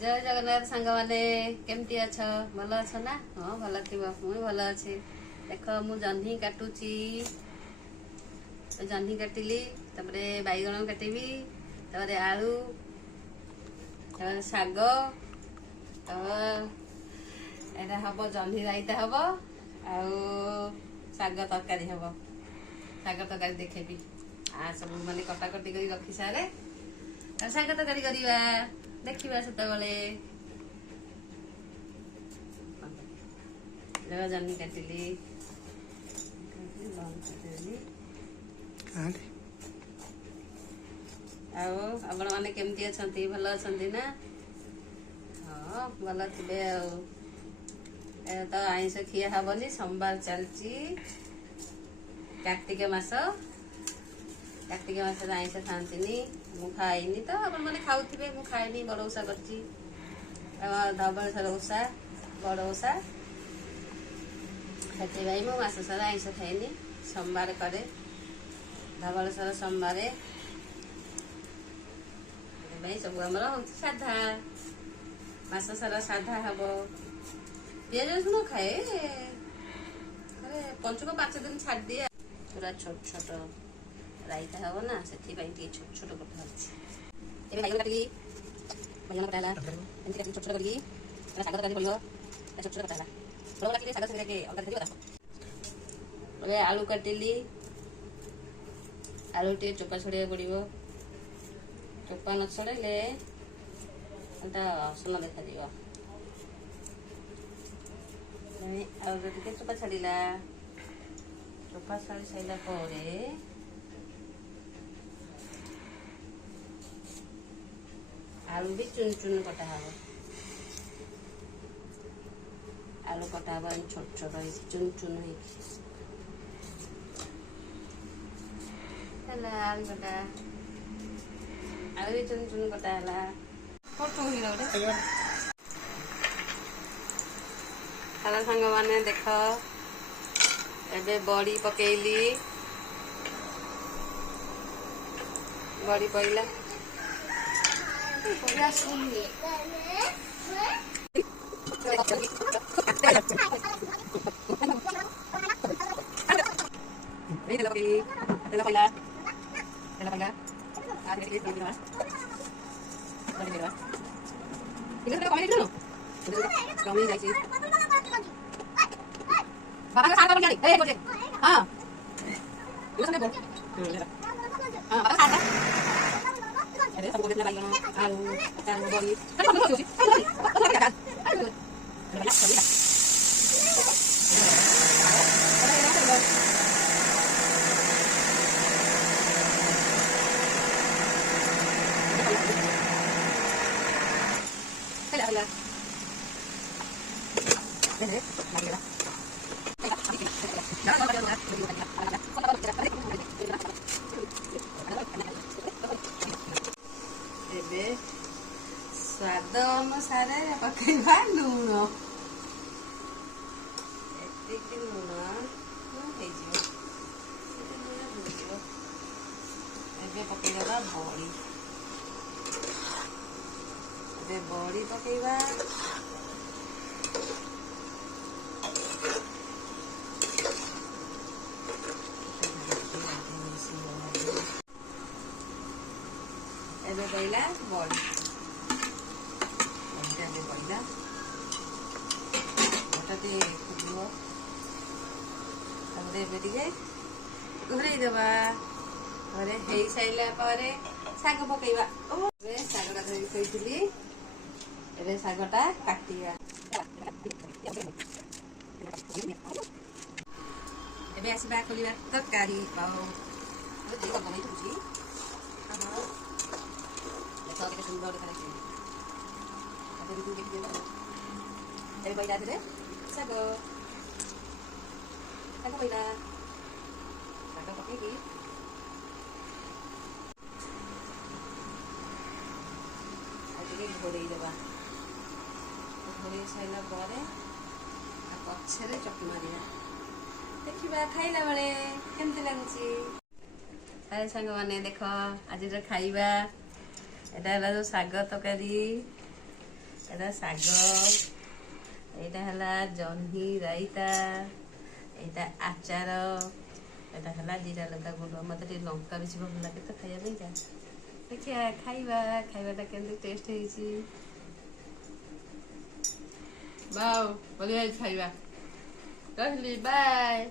जय जगन्नाथ सांग मैंने केमती अछ भल अछ ना हाँ भल थी मुझे भल अच्छी देख मु जह्नी काटुची जह्नी काटिली तापरे बैगण काटिबी तापरे आलू तापरे शाग एटा हम जह्नी राइता हम आग तरकारी हम शाग तरकारी देखेबी आ सब माने कटाकटी कर रखी सारे शाग तरकारी करवा देखिबा सेतबेले जह्नी काटिली आपण मैंने केमती अच्छा भल अच्छा ना हाँ भल थे तो आईष खिया हेनी सोमवार चलती कार्तिक मास आईष खाती मु खाइनी तो अपन मैंने खाऊे मु खाएनी बड़ ओषा कर धवलेश्वर ओषा बड़ ओषा से मस सारा आईष खाएनी सोमवार करे धवलेश्वर सोमवार सब आमर हूँ साधा मस सारा साधा हम पिज रसुण खाए पंचुक 5 दिन छाड़ दिए पूरा छोट छोट राइता हम ना से छोट छोट कटा काटी बैगन कटा छोट छोट करके शाग तरकारी पड़ो छोट छोट कटा बड़ा बड़ा शाग से अलग आलू काटिली आलू टे चोपा छड़िया पड़ो चोपा न छड़े असन देखा आलू टे चोपा छाड़ा चोपा छाड़ी सारा पर आलू भी चुन चुन कटा हम आलू कटा हम छोट छोट चुन चुन आलू कटा आलू भी चुन चुन कटा हेलो सांग मैंने देख एबे बड़ी पकेली बड़ी पईला स्वाद अनुसार पकड़ा लुण एति लुण पकईदा बड़ी बड़ी पकईवा पहला बड़ी पहला हटाते घोड़े दबा घरे हो सारा पर शाग पकईवा शागटा धरी थी शागटा काटिया आसवा खोलिया तरकारी सुंदर पहला थे शाग शाग पहला शाग पकईकी घोड़े दबा घोड़े सारा पर पछे चकी मारिया देखा खाइला बेले केमती लगुच सांग मैंने देख आज खाइबा एटा जो शाग तरकारी ଏଇଟା ଶାଗ, ଏଇଟା ହେଲା ଜହ୍ନି ରାଇତା, ଏଇଟା ଆଚାର, ଏଇଟା ହେଲା ଜିରା ଲଙ୍କା ଗୁଣ୍ଡ। ମତେ ଟିକେ ଲଙ୍କା ବେଶୀ ଭଲ ଲାଗେ ତ ଖାଇବା ପାଇଁକା। ଦେଖିବା ଖାଇବାଟା କେମିତି ଟେଷ୍ଟ ହେଇଛି। ବାଉ ବଢିଆ ହେଇଛି ଖାଇବା। ରହିଲି, ବାଏ।